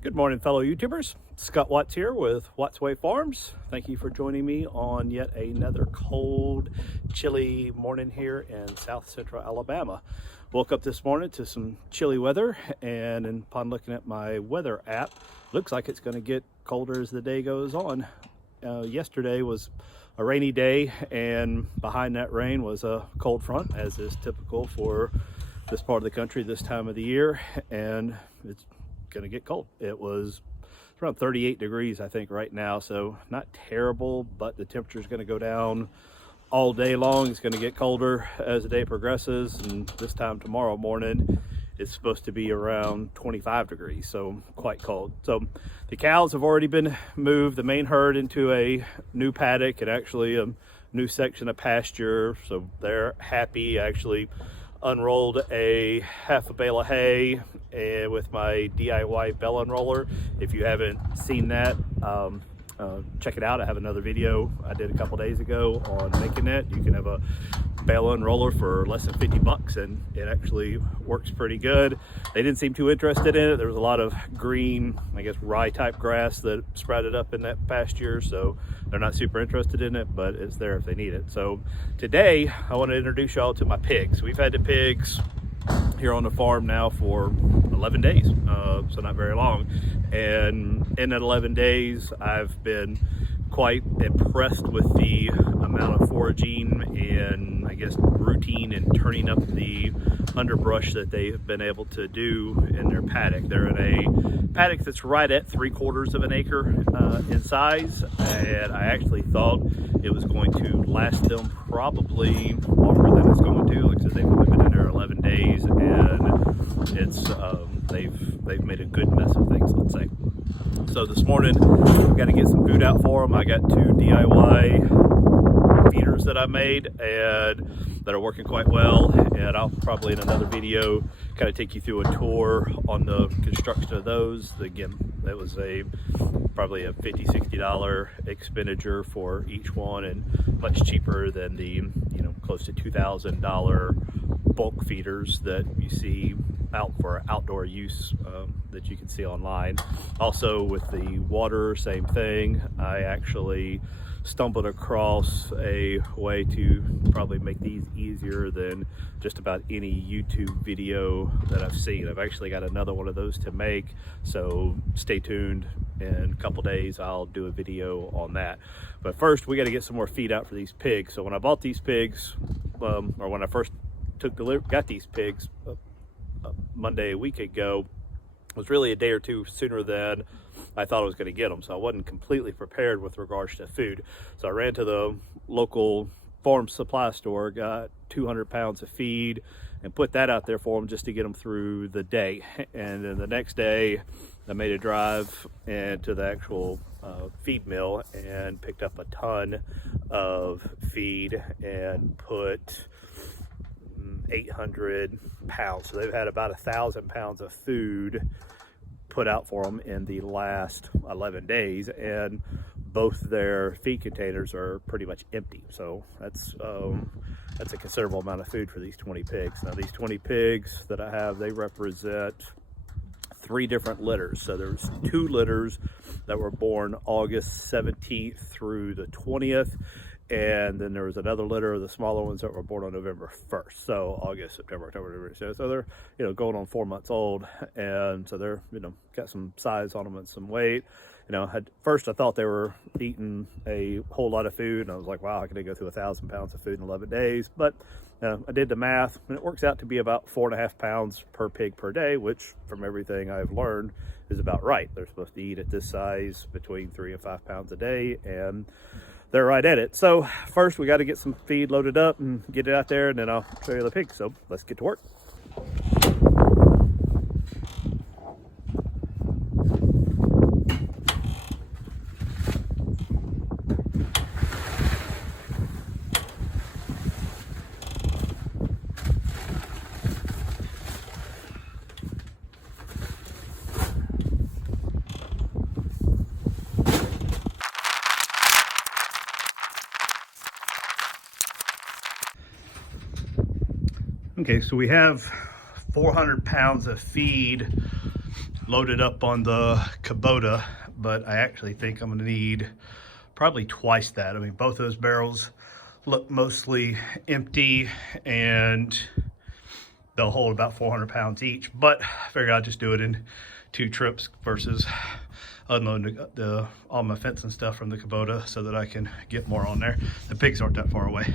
Good morning, fellow YouTubers. Scott Watts here with Watts Way Farms. Thank you for joining me on yet another cold, chilly morning here in South Central Alabama. Woke up this morning to some chilly weather, and upon looking at my weather app, looks like it's going to get colder as the day goes on. Yesterday was a rainy day, and behind that rain was a cold front, as is typical for this part of the country this time of the year, and it's going to get cold. It was around 38 degrees, I think, right now, so not terrible, but the temperature is going to go down all day long. It's going to get colder as the day progresses, and this time tomorrow morning it's supposed to be around 25 degrees, so quite cold. So the cows have already been moved, the main herd, into a new paddock and actually a new section of pasture, so they're happy. Actually unrolled a half a bale of hay and with my DIY bell unroller. If you haven't seen that, check it out. I have another video I did a couple days ago on making that. You can have a bell unroller for less than 50 bucks, and it actually works pretty good. They didn't seem too interested in it. There was a lot of green, I guess, rye type grass that sprouted up in that pasture, so they're not super interested in it, but it's there if they need it. So today I want to introduce y'all to my pigs. We've had the pigs here on the farm now for 11 days, so not very long, and in that 11 days I've been quite impressed with the amount of foraging and, I guess, routine and turning up the underbrush that they've been able to do in their paddock. They're in a paddock that's right at 3/4 of an acre in size, and I actually thought it was going to last them probably longer than it's going to. Like I said, they've only been in there 11 days, and it's they've made a good mess of things, let's say. So this morning, I've got to get some food out for them. I got 2 DIY feeders that I made and that are working quite well. And I'll probably in another video kind of take you through a tour on the construction of those. Again, that was probably a $50, $60 expenditure for each one, and much cheaper than the close to $2,000 bulk feeders that you see out for outdoor use that you can see online. Also with the water, same thing. I actually stumbled across a way to probably make these easier than just about any YouTube video that I've seen. I've actually got another one of those to make, so stay tuned. In a couple days I'll do a video on that. But first we got to get some more feed out for these pigs. So when I bought these pigs, or when I first got these pigs Monday a week ago, it was really a day or two sooner than I thought I was going to get them, so I wasn't completely prepared with regards to food. So I ran to the local farm supply store, got 200 pounds of feed, and put that out there for them just to get them through the day. And then the next day I made a drive into the actual feed mill and picked up a ton of feed and put 800 pounds. So they've had about 1,000 pounds of food put out for them in the last 11 days, and both their feed containers are pretty much empty. So that's a considerable amount of food for these 20 pigs. Now these 20 pigs that I have, they represent 3 different litters. So there's 2 litters that were born August 17th through the 20th. And then there was another litter of the smaller ones that were born on November 1st. So August, September, October, November. So they're, going on 4 months old. And so they're, got some size on them and some weight. At first I thought they were eating a whole lot of food. And I was like, wow, how can they go through 1,000 pounds of food in 11 days? But I did the math, and it works out to be about 4.5 pounds per pig per day, which from everything I've learned is about right. They're supposed to eat at this size between 3 and 5 pounds a day, and they're right at it. So first we got to get some feed loaded up and get it out there, and then I'll show you the pigs. So let's get to work. Okay, so we have 400 pounds of feed loaded up on the Kubota, but I actually think I'm gonna need probably twice that. I mean, both those barrels look mostly empty and they'll hold about 400 pounds each, but I figured I'd just do it in 2 trips versus unloading all my fence and stuff from the Kubota so that I can get more on there. The pigs aren't that far away.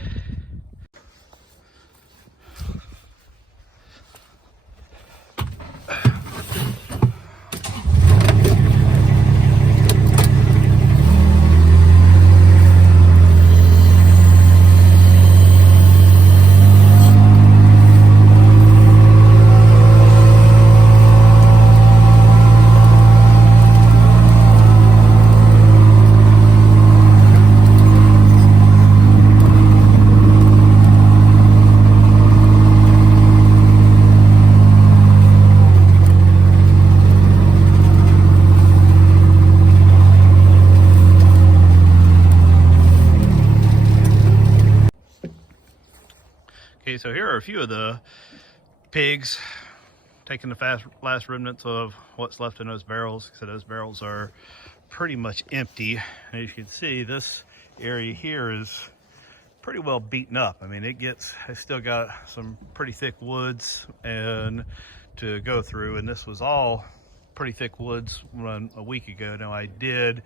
Okay, so here are a few of the pigs taking the last remnants of what's left in those barrels. So those barrels are pretty much empty. As you can see, this area here is pretty well beaten up. I mean, it's still got some pretty thick woods and to go through, and this was all pretty thick woods run a week ago. Now, I did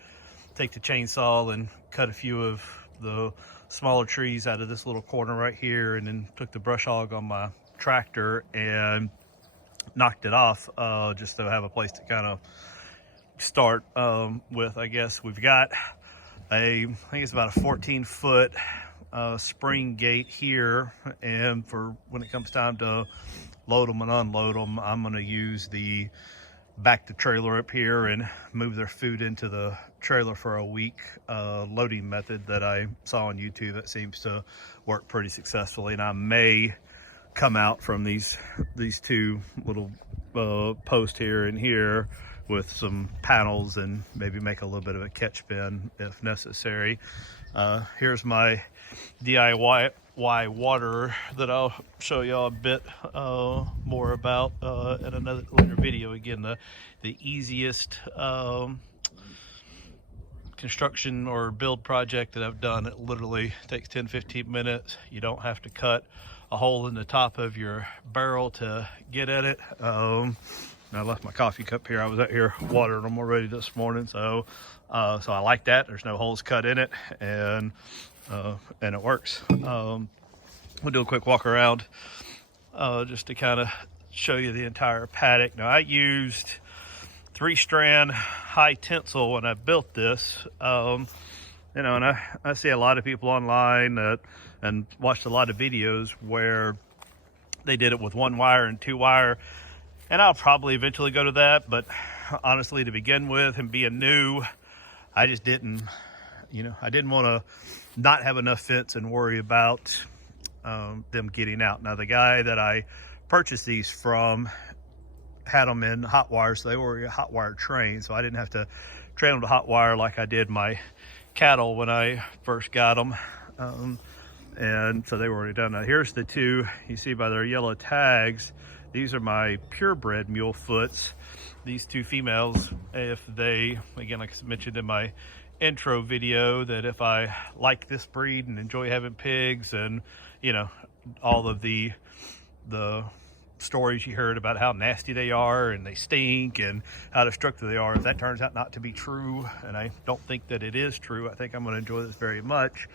take the chainsaw and cut a few of the smaller trees out of this little corner right here, and then took the brush hog on my tractor and knocked it off just to have a place to kind of start with. I guess we've got I think it's about a 14-foot spring gate here, and for when it comes time to load them and unload them, I'm going to use the back the trailer up here and move their food into the trailer for a week loading method that I saw on YouTube that seems to work pretty successfully. And I may come out from these 2 little posts here and here with some panels and maybe make a little bit of a catch bin if necessary. Here's my DIY water that I'll show y'all a bit more about in another later video. Again, the easiest construction or build project that I've done. It literally takes 10-15 minutes. You don't have to cut a hole in the top of your barrel to get at it. I left my coffee cup here. I was out here watering them already this morning, so I like that. There's no holes cut in it, and it works. We'll do a quick walk around just to kind of show you the entire paddock. Now, I used 3-strand high tensile when I built this. And I see a lot of people online and watched a lot of videos where they did it with 1 wire and 2 wire. And I'll probably eventually go to that, but honestly, to begin with and being new, I just didn't want to not have enough fence and worry about them getting out. Now, the guy that I purchased these from had them in hot wire, so they were hot wire trained, so I didn't have to train them to hot wire like I did my cattle when I first got them. And so they were already done. Now, here's the 2 you see by their yellow tags. These are my purebred Mulefoots. These 2 females, if they, again, like I mentioned in my intro video, that if I like this breed and enjoy having pigs and, all of the stories you heard about how nasty they are and they stink and how destructive they are, if that turns out not to be true, and I don't think that it is true, I think I'm going to enjoy this very much.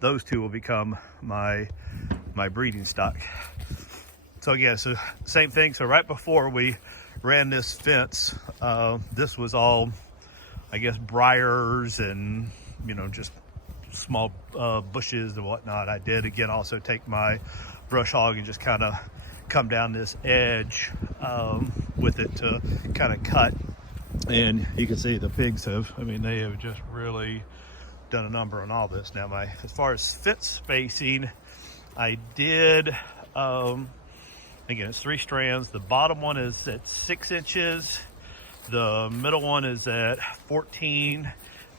Those 2 will become my breeding stock. So again, so same thing. So right before we ran this fence, this was all, I guess, briars and, just small bushes and whatnot. I did, again, also take my brush hog and just kind of come down this edge with it to kind of cut. And you can see the pigs they have just really done a number on all this. Now, as far as fence spacing, I did, again, it's 3 strands. The bottom one is at 6 inches. The middle one is at 14,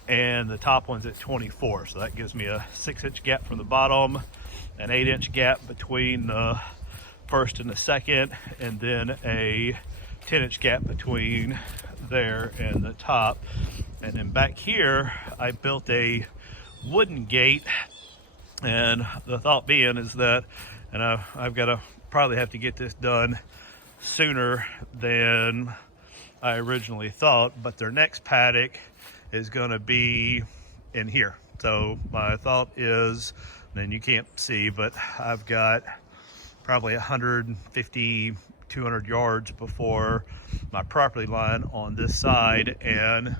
and the top one's at 24. So that gives me a 6-inch gap from the bottom, an 8-inch gap between the first and the second, and then a 10-inch gap between there and the top. And then back here, I built a wooden gate, and the thought being is that, and I've got to probably have to get this done sooner than I originally thought, but their next paddock is going to be in here. So my thought is, and you can't see, but I've got probably 150, 200 yards before my property line on this side, and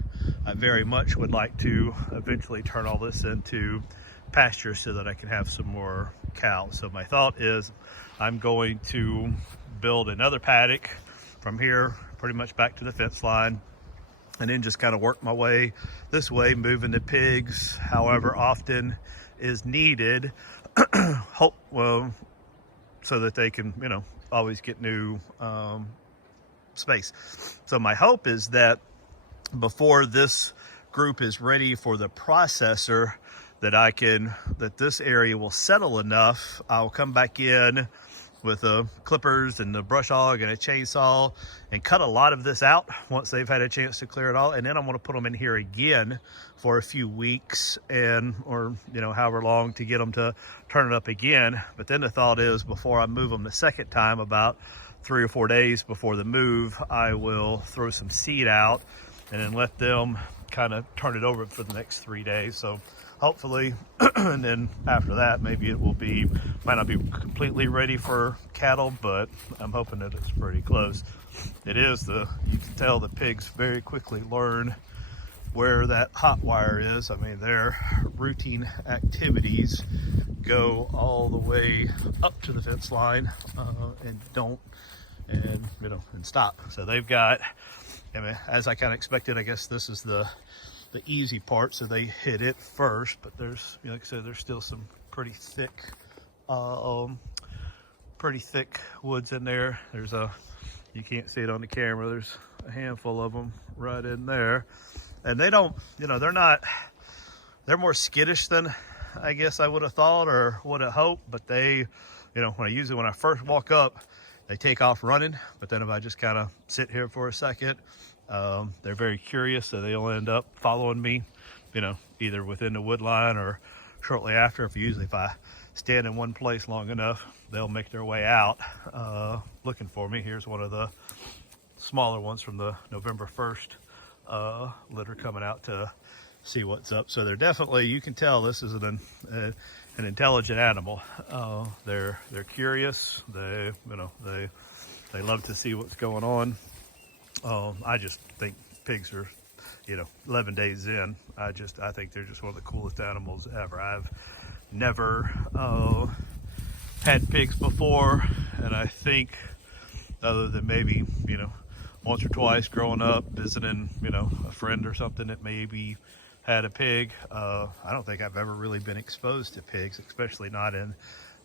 I very much would like to eventually turn all this into pasture so that I can have some more cows. So my thought is I'm going to build another paddock from here pretty much back to the fence line, and then just kind of work my way this way, moving the pigs however often is needed, so that they can, always get new space. So my hope is that before this group is ready for the processor, that this area will settle enough, I'll come back in with the clippers and the brush hog and a chainsaw and cut a lot of this out once they've had a chance to clear it all. And then I'm going to put them in here again for a few weeks or however long to get them to turn it up again. But then the thought is, before I move them the second time, about 3 or 4 days before the move, I will throw some seed out and then let them kind of turn it over for the next 3 days. So hopefully, and then after that, maybe it might not be completely ready for cattle, but I'm hoping that it's pretty close. You can tell the pigs very quickly learn where that hot wire is. I mean, their routine activities go all the way up to the fence line and stop. So they've got, as I kind of expected, I guess this is the easy part, so they hit it first, but there's, like I said, there's still some pretty thick woods in there. You can't see it on the camera, there's a handful of them right in there, and they don't, they're more skittish than I guess I would have thought or would have hoped, but they, when I first walk up, they take off running, but then if I just kind of sit here for a second, they're very curious, so they'll end up following me, either within the wood line or shortly after. If I stand in one place long enough, they'll make their way out looking for me. Here's one of the smaller ones from the November 1st litter coming out to see what's up. So they're definitely, you can tell this is an intelligent animal. They're curious. They love to see what's going on. I just think pigs are, 11 days in, I think they're just one of the coolest animals ever. I've never had pigs before, and I think, other than maybe, once or twice growing up, visiting, a friend or something that maybe had a pig, I don't think I've ever really been exposed to pigs, especially not in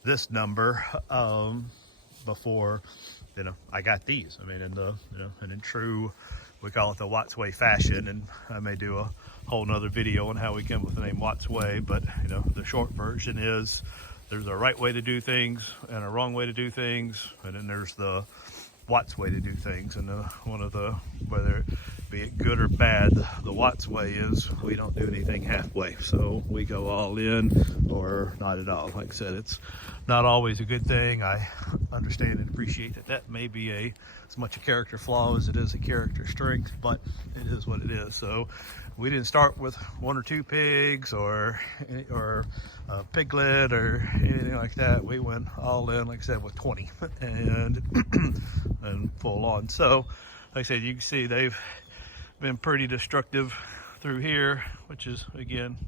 this number, before I got these. I mean, and in true, we call it the Watts Way fashion, and I may do a whole nother video on how we came with the name Watts Way, but the short version is there's a right way to do things and a wrong way to do things, and then there's the Watts way to do things. And whether it be it good or bad, the Watts way is we don't do anything halfway. So we go all in or not at all. Like I said, it's not always a good thing. I understand and appreciate that may be as much a character flaw as it is a character strength, but it is what it is. So we didn't start with 1 or 2 pigs or a piglet or anything like that. We went all in, like I said, with 20 and full on. So like I said, you can see they've been pretty destructive through here, which is again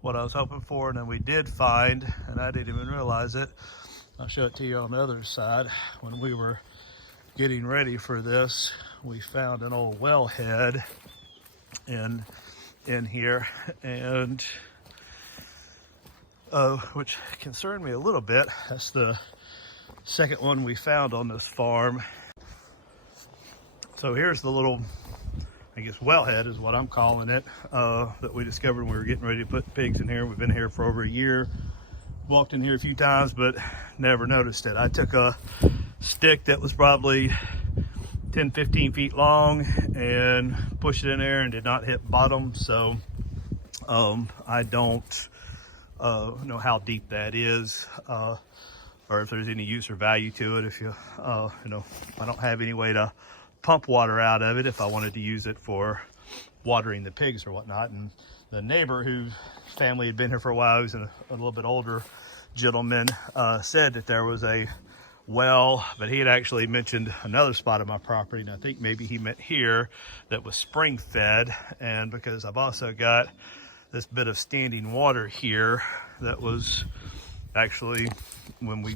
what I was hoping for. And then we did find, and I didn't even realize it, I'll show it to you on the other side, when we were getting ready for this, we found an old wellhead in here, and which concerned me a little bit. That's the second one we found on this farm. So here's the little, I guess, wellhead is what I'm calling it, that we discovered when we were getting ready to put pigs in here. We've been here for over a year. Walked in here a few times, but never noticed it. I took a stick that was probably 10-15 feet long and pushed it in there and did not hit bottom. So I don't know how deep that is, or if there's any use or value to it. If you know, I don't have any way to pump water out of it if I wanted to use it for watering the pigs or whatnot. And the neighbor, whose family had been here for a while, who's a little bit older gentleman, said that there was a well, but he had actually mentioned another spot on my property, and I think maybe he meant here, that was spring fed. And because I've also got this bit of standing water here that was actually, when we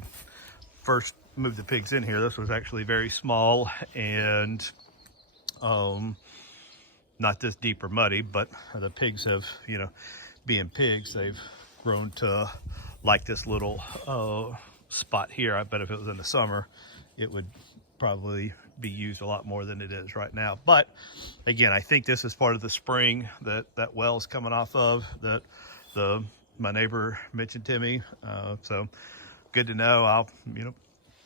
first moved the pigs in here, this was actually very small and not this deep or muddy, but the pigs have, you know, being pigs, they've grown to like this little spot here. I bet if it was in the summer, it would probably be used a lot more than it is right now. But again, I think this is part of the spring that well's coming off of, that my neighbor mentioned to me. So good to know.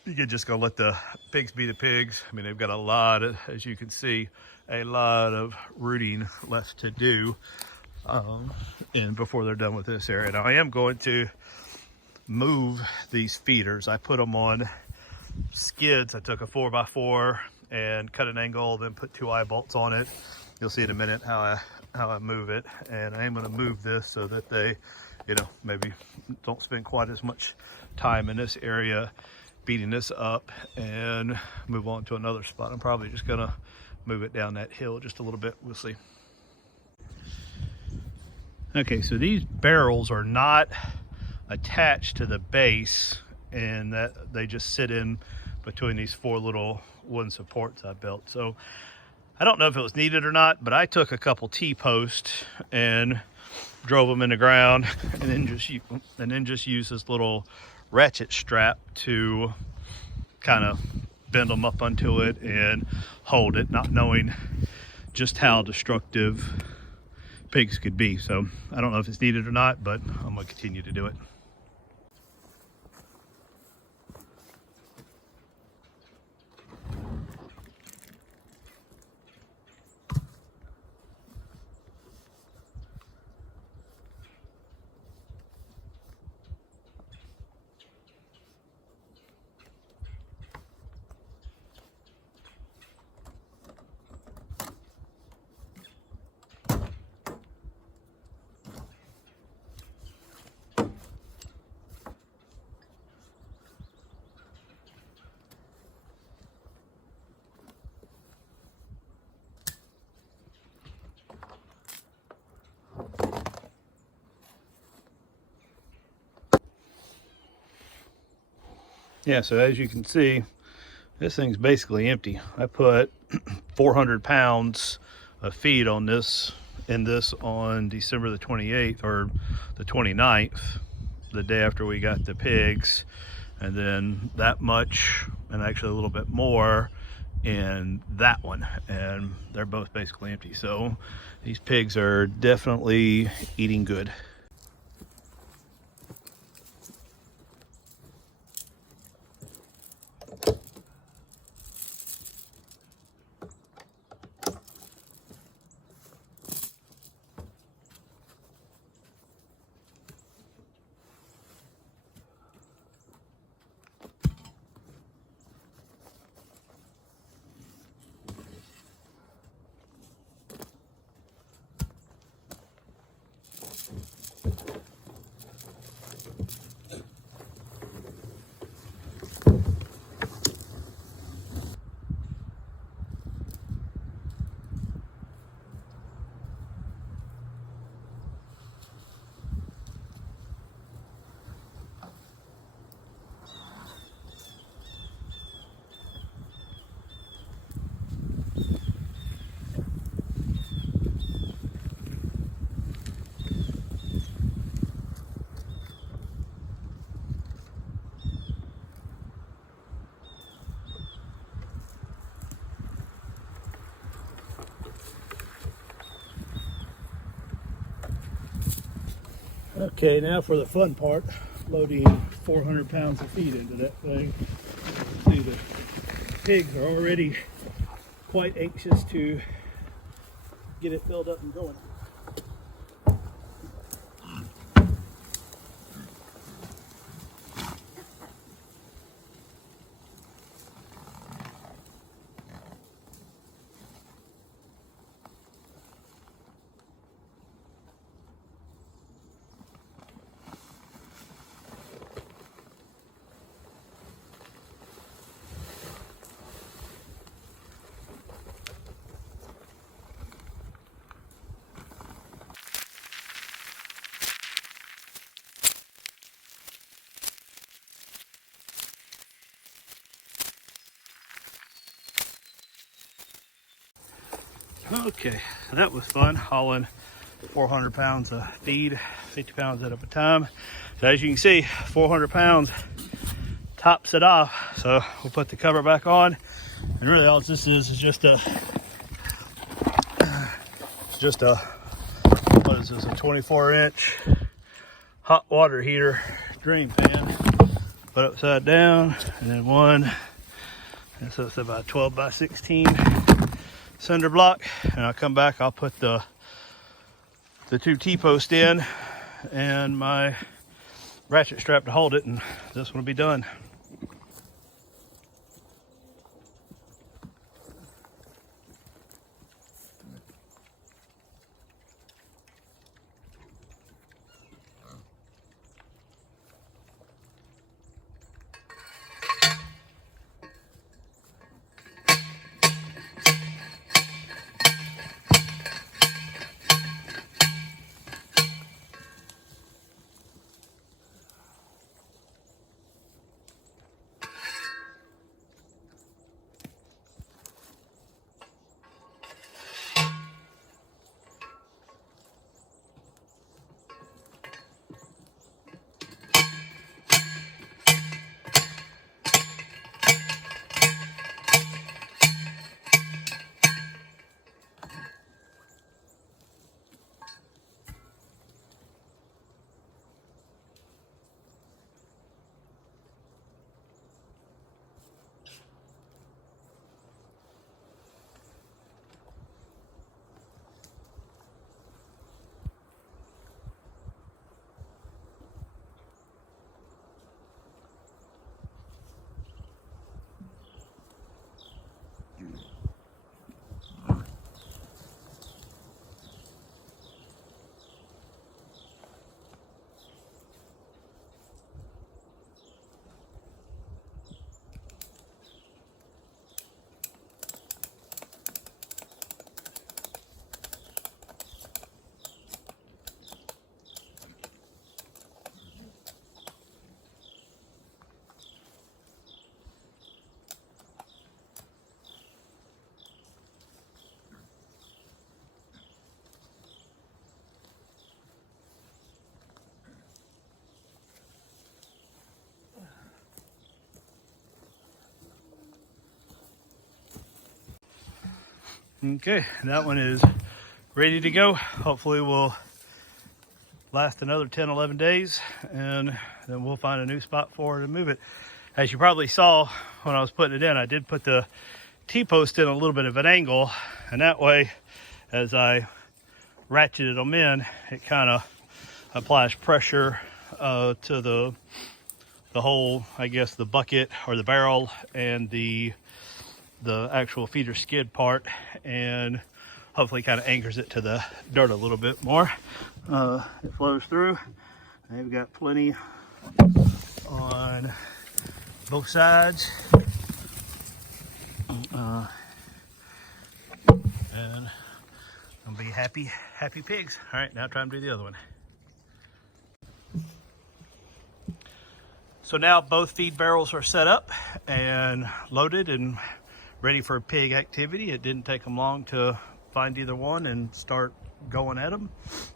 You can just go let the pigs be the pigs. I mean, they've got a lot of, as you can see, a lot of rooting left to do, and before they're done with this area. Now I am going to move these feeders. I put them on skids. I took a 4x4 and cut an angle, then put 2 eye bolts on it. You'll see in a minute how I move it. And I am going to move this so that they, you know, maybe don't spend quite as much time in this area beating this up, and move on to another spot. I'm probably just going to move it down that hill just a little bit. We'll see. Okay, so these barrels are not attached to the base, and that they just sit in between these 4 little wooden supports I built. So I don't know if it was needed or not, but I took a couple T-posts and drove them in the ground, and then just used this little ratchet strap to kind of bend them up onto it and hold it, not knowing just how destructive pigs could be. So I don't know if it's needed or not, but I'm going to continue to do it. Yeah, so as you can see, this thing's basically empty. I put 400 pounds of feed on this, on December the 28th or the 29th, the day after we got the pigs, and then that much, and actually a little bit more in that one, and they're both basically empty. So these pigs are definitely eating good. Okay, now for the fun part, loading 400 pounds of feed into that thing. See, the pigs are already quite anxious to get it filled up and going. Okay, so that was fun, hauling 400 pounds of feed, 50 pounds at a time. So as you can see, 400 pounds tops it off. So we'll put the cover back on, and really all this is just a what is this, a 24-inch hot water heater drain pan. Put upside down, and then one, and so it's about 12 by 16 cinder block. And I'll come back, I'll put the two T-posts in and my ratchet strap to hold it, and this one will be done. Okay, that one is ready to go. Hopefully we'll last another 10-11 days, and then we'll find a new spot for it and move it. As you probably saw when I was putting it in, I did put the T-post in a little bit of an angle, and that way as I ratcheted them in, it kind of applies pressure to the whole, I guess, the bucket or the barrel and the actual feeder skid part, and hopefully kind of anchors it to the dirt a little bit more. It flows through. They've got plenty on both sides, and I'll be happy pigs. All right, now time to do the other one. So now both feed barrels are set up and loaded and ready for pig activity. It didn't take them long to find either one and start going at them.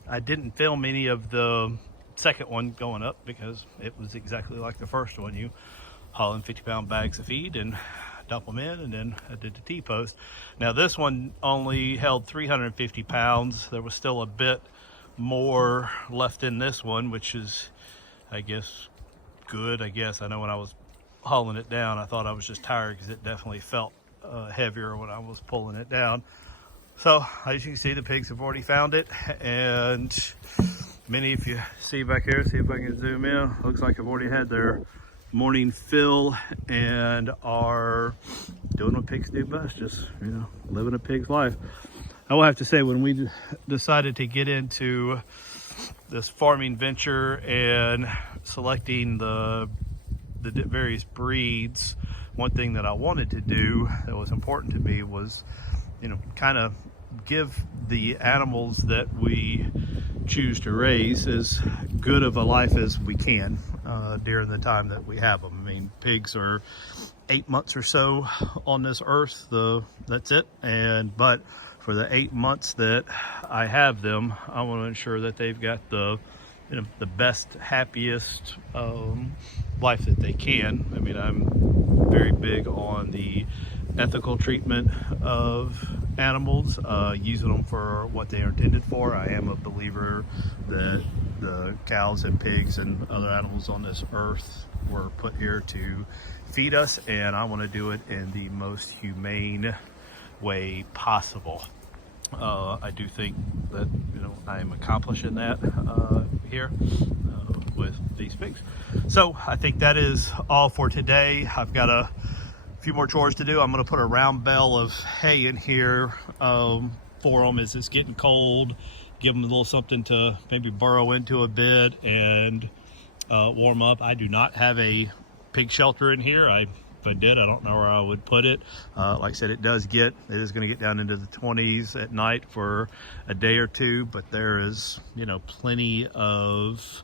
I didn't film any of the second one going up because it was exactly like the first one. You haul in 50-pound bags of feed and dump them in, and then I did the T-post. Now this one only held 350 pounds. There was still a bit more left in this one, which is, I guess, good. I know when I was hauling it down, I thought I was just tired because it definitely felt heavier when I was pulling it down. So as you can see, the pigs have already found it, and many, if you see back here, see if I can zoom in, looks like I've already had their morning fill and are doing what pigs do best, just, you know, living a pig's life. I will have to say, when we decided to get into this farming venture and selecting the various breeds, one thing that I wanted to do that was important to me was, you know, kind of give the animals that we choose to raise as good of a life as we can during the time that we have them. I mean, pigs are 8 months or so on this earth, that's it. But for the 8 months that I have them, I want to ensure that they've got the, you know, the best, happiest life that they can. I mean, I'm very big on the ethical treatment of animals, using them for what they are intended for. I am a believer that the cows and pigs and other animals on this earth were put here to feed us, and I want to do it in the most humane way possible. I do think that, you know, I am accomplishing that here with these pigs. So I think that is all for today. I've got a few more chores to do. I'm going to put a round bale of hay in here for them as it's getting cold. Give them a little something to maybe burrow into a bit and warm up. I do not have a pig shelter in here. If I did, I don't know where I would put it. Like I said, it is going to get down into the 20s at night for a day or two, but there is, you know, plenty of,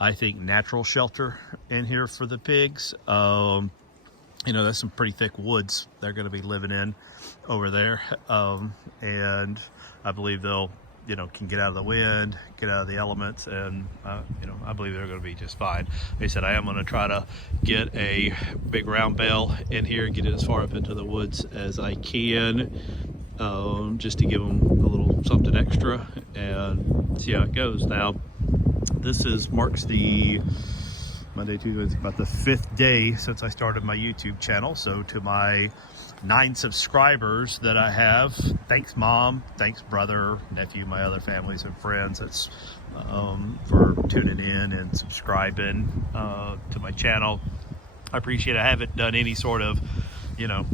I think, natural shelter in here for the pigs. You know, there's some pretty thick woods they're going to be living in over there. And I believe they'll, you know, can get out of the wind, get out of the elements, and, you know, I believe they're going to be just fine. Like I said, I am going to try to get a big round bale in here and get it as far up into the woods as I can, just to give them a little something extra and see how it goes. Now, this marks the Monday, Tuesday, it's about the 5th day since I started my YouTube channel. So to my 9 subscribers that I have, thanks mom, thanks brother, nephew, my other families and friends. That's for tuning in and subscribing to my channel. I appreciate it. I haven't done any sort of, you know,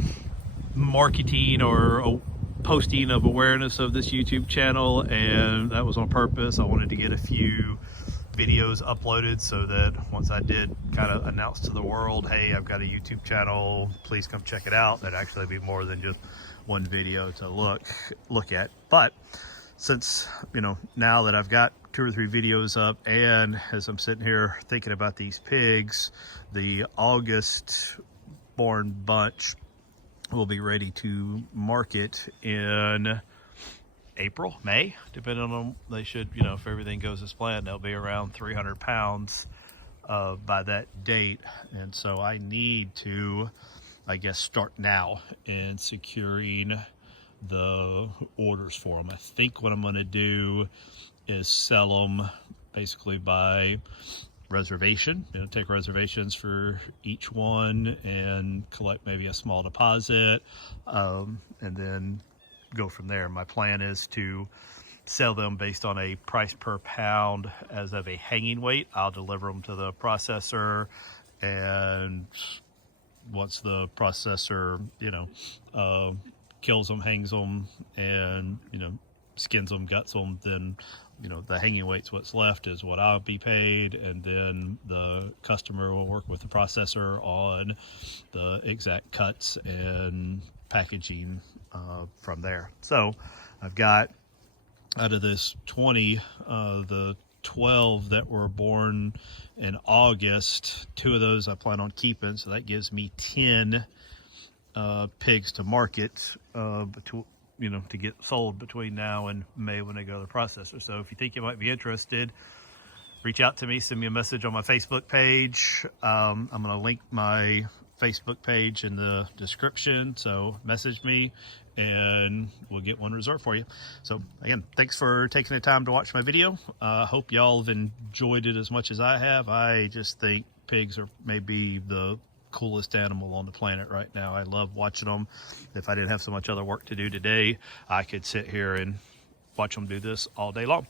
marketing or posting of awareness of this YouTube channel, and that was on purpose. I wanted to get a few videos uploaded so that once I did kind of announce to the world, hey, I've got a YouTube channel, please come check it out, that'd actually be more than just one video to look at. But since, you know, now that I've got 2 or 3 videos up, and as I'm sitting here thinking about these pigs, the August born bunch will be ready to market in April, May, depending on, they should, you know, if everything goes as planned, they'll be around 300 pounds by that date. And so I need to, I guess, start now in securing the orders for them. I think what I'm going to do is sell them basically by reservation, you know, take reservations for each one and collect maybe a small deposit, and then go from there. My plan is to sell them based on a price per pound as of a hanging weight. I'll deliver them to the processor, and once the processor, you know, kills them, hangs them, and, you know, skins them, guts them, then, you know, the hanging weight's what's left is what I'll be paid, and then the customer will work with the processor on the exact cuts and packaging from there. So I've got, out of this 20, the 12 that were born in August, 2 of those I plan on keeping, so that gives me 10 pigs to market, you know, to get sold between now and May when they go to the processor. So if you think you might be interested, reach out to me, send me a message on my Facebook page. I'm going to link my Facebook page in the description, so message me and we'll get one reserved for you. So again, thanks for taking the time to watch my video. Hope y'all have enjoyed it as much as I have. I just think pigs are maybe the coolest animal on the planet right now. I love watching them. If I didn't have so much other work to do today, I could sit here and watch them do this all day long.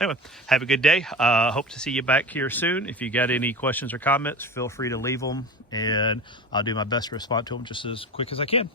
Anyway, have a good day. Hope to see you back here soon. If you got any questions or comments, feel free to leave them, and I'll do my best to respond to them just as quick as I can.